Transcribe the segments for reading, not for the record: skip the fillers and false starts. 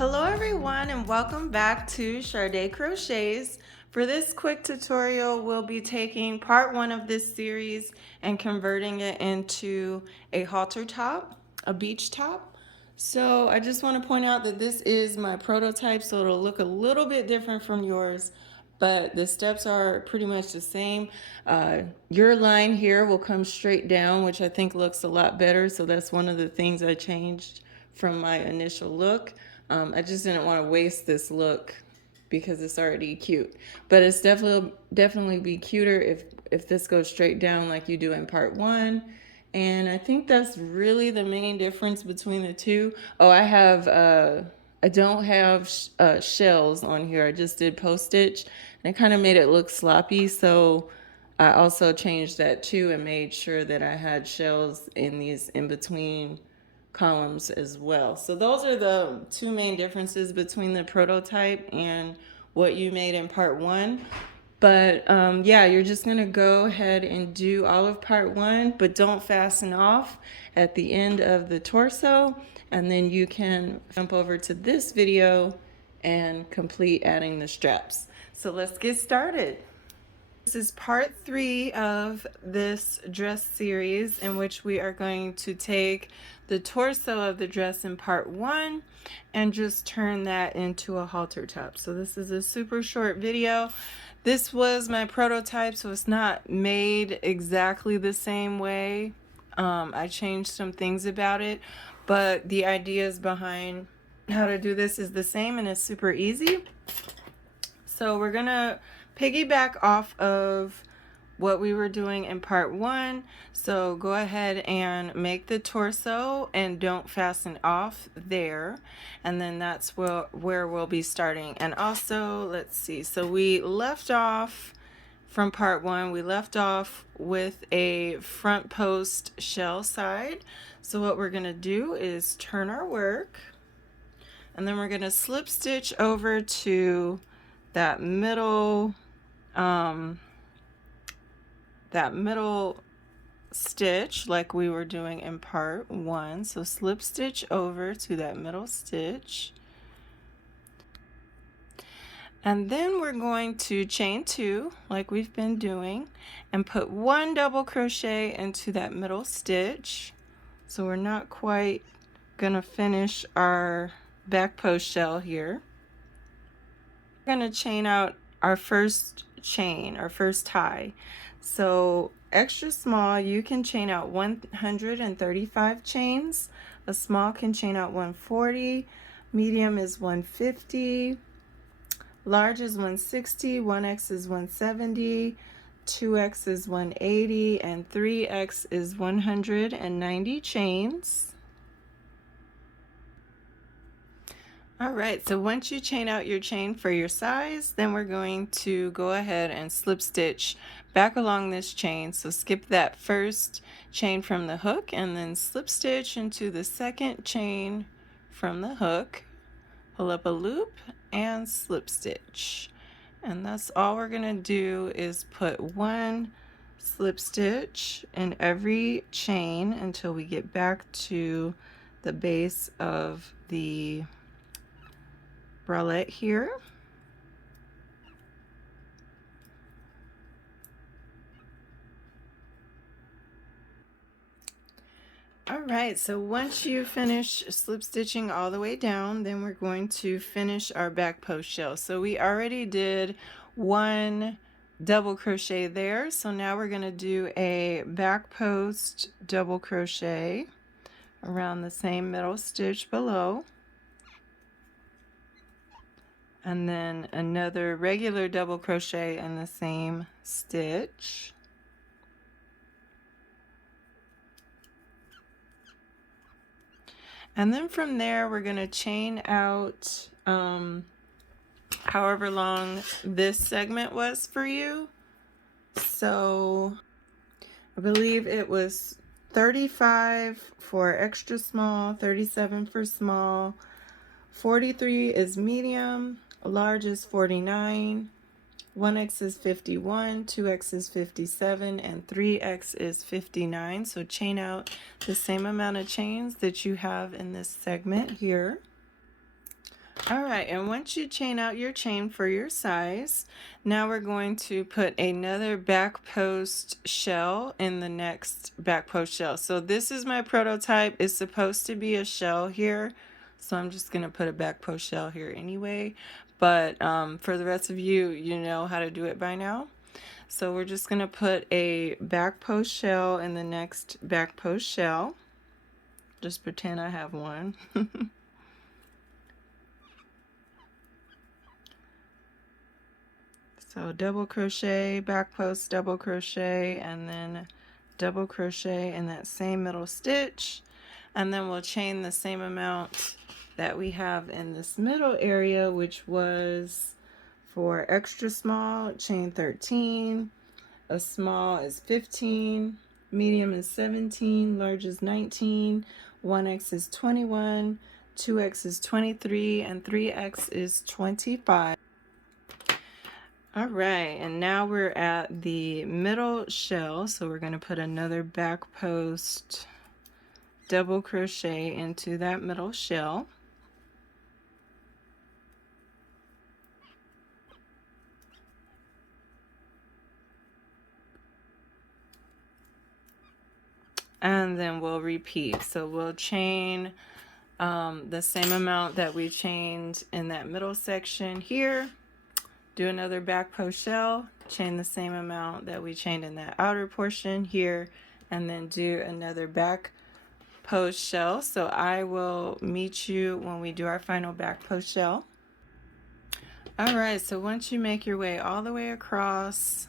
Hello everyone and welcome back to Sade Crochets. For this quick tutorial, we'll be taking part one of this series and converting it into a halter top, a beach top. So I just want to point out that this is my prototype, so it'll look a little bit different from yours, but the steps are pretty much the same. Your line here will come straight down, which I think looks a lot better. So that's one of the things I changed from my initial look. I just didn't want to waste this look because it's already cute, but it's definitely be cuter if this goes straight down like you do in part one. And I think that's really the main difference between the two. Oh, I don't have shells on here. I just did post stitch and it kind of made it look sloppy. So I also changed that too and made sure that I had shells in these in between columns as well. So those are the two main differences between the prototype and what you made in part one. But yeah, you're just gonna go ahead and do all of part one, but don't fasten off at the end of the torso, and then you can jump over to this video and complete adding the straps. So let's get started. This is part three of this dress series, in which we are going to take the torso of the dress in part one and just turn that into a halter top. So this is a super short video. This was my prototype, so it's not made exactly the same way. I changed some things about it, but the ideas behind how to do this is the same and it's super easy. So we're gonna piggyback off of what we were doing in part one. So go ahead and make the torso and don't fasten off there. And then that's where we'll be starting. And also, let's see, so we left off from part one, we left off with a front post shell side. So what we're gonna do is turn our work, and then we're gonna slip stitch over to that middle stitch like we were doing in part one. So slip stitch over to that middle stitch, and then we're going to chain two like we've been doing and put one double crochet into that middle stitch. So we're not quite gonna finish our back post shell here. We're going to chain out our first chain, our first tie. So extra small, you can chain out 135 chains. A small can chain out 140. Medium is 150. Large is 160. 1X is 170. 2X is 180. And 3X is 190 chains. All right, so once you chain out your chain for your size, then we're going to go ahead and slip stitch back along this chain. So skip that first chain from the hook and then slip stitch into the second chain from the hook, pull up a loop and slip stitch. And that's all we're gonna do, is put one slip stitch in every chain until we get back to the base of the bralette here. All right, so once you finish slip stitching all the way down, then we're going to finish our back post shell. So we already did one double crochet there, so now we're going to do a back post double crochet around the same middle stitch below, and then another regular double crochet in the same stitch. And then from there we're going to chain out however long this segment was for you. So I believe it was 35 for extra small, 37 for small, 43 is medium, large is 49, 1X is 51, 2X is 57, and 3X is 59. So chain out the same amount of chains that you have in this segment here. All right, and once you chain out your chain for your size, now we're going to put another back post shell in the next back post shell. So this is my prototype. It's supposed to be a shell here, so I'm just going to put a back post shell here anyway. But for the rest of you, you know how to do it by now. So we're just going to put a back post shell in the next back post shell. Just pretend I have one. So double crochet, back post, double crochet, and then double crochet in that same middle stitch, and then we'll chain the same amount that we have in this middle area, which was for extra small, chain 13, a small is 15, medium is 17, large is 19, 1x is 21, 2x is 23, and 3x is 25. All right, and now we're at the middle shell, so we're going to put another back post double crochet into that middle shell. And then we'll repeat. So we'll chain the same amount that we chained in that middle section here. Do another back post shell, chain the same amount that we chained in that outer portion here, and then do another back post shell. So I will meet you when we do our final back post shell. All right, so once you make your way all the way across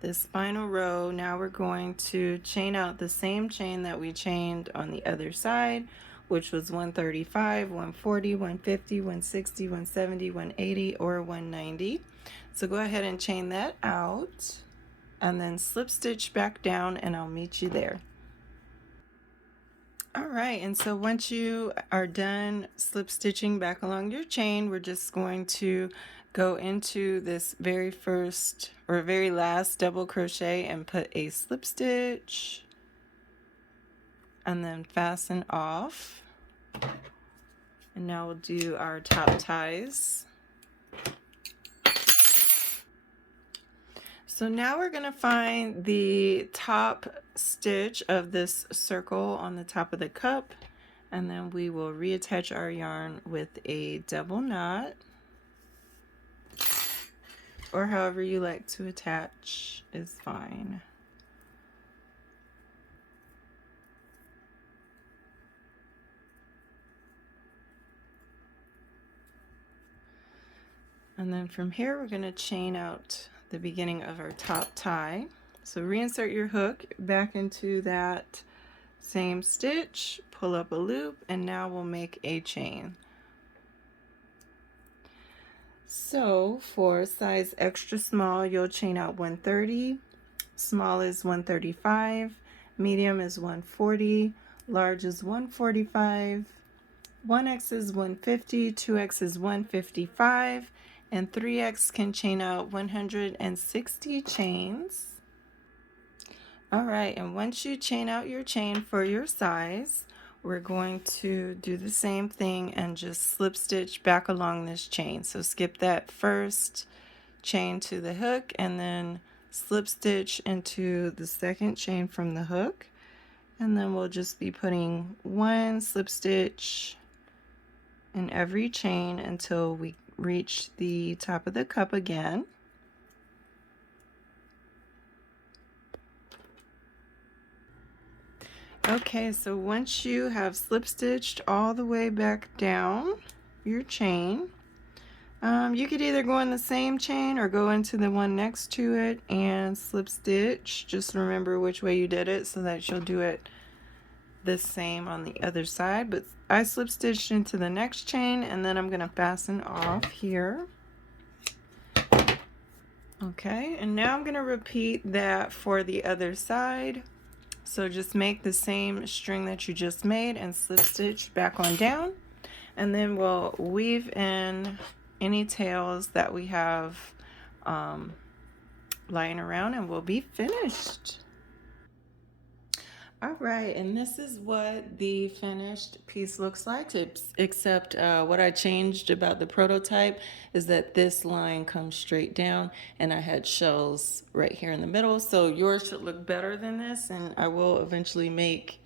this final row, now we're going to chain out the same chain that we chained on the other side, which was 135, 140, 150, 160, 170, 180, or 190. So go ahead and chain that out and then slip stitch back down, and I'll meet you there. All right, and so once you are done slip stitching back along your chain, we're just going to go into this very first or very last double crochet and put a slip stitch and then fasten off. And now we'll do our top ties. So now we're going to find the top stitch of this circle on the top of the cup, and then we will reattach our yarn with a double knot, or however you like to attach is fine. And then from here we're going to chain out the beginning of our top tie. So reinsert your hook back into that same stitch, pull up a loop, and now we'll make a chain. So for size extra small, you'll chain out 130, small is 135, medium is 140, large is 145, 1x is 150, 2x is 155, and 3x can chain out 160 chains. All right, and once you chain out your chain for your size, we're going to do the same thing and just slip stitch back along this chain. So skip that first chain to the hook and then slip stitch into the second chain from the hook, and then we'll just be putting one slip stitch in every chain until we reach the top of the cup again. Okay, so once you have slip stitched all the way back down your chain, you could either go in the same chain or go into the one next to it and slip stitch. Just remember which way you did it so that you'll do it the same on the other side. But I slip stitched into the next chain, and then I'm going to fasten off here. Okay, and now I'm going to repeat that for the other side. So just make the same string that you just made and slip stitch back on down, and then we'll weave in any tails that we have lying around, and we'll be finished. All right, and this is what the finished piece looks like, except what I changed about the prototype is that this line comes straight down and I had shells right here in the middle. So yours should look better than this, and I will eventually make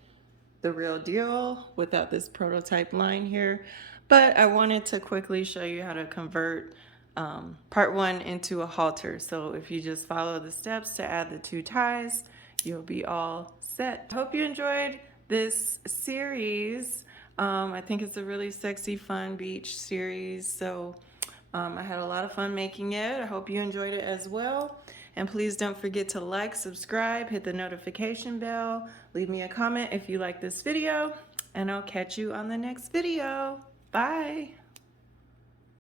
the real deal without this prototype line here. But I wanted to quickly show you how to convert part one into a halter. So if you just follow the steps to add the 2 ties, you'll be all set. I hope you enjoyed this series. I think it's a really sexy, fun beach series. So I had a lot of fun making it. I hope you enjoyed it as well. And please don't forget to like, subscribe, hit the notification bell, leave me a comment if you like this video, and I'll catch you on the next video. Bye.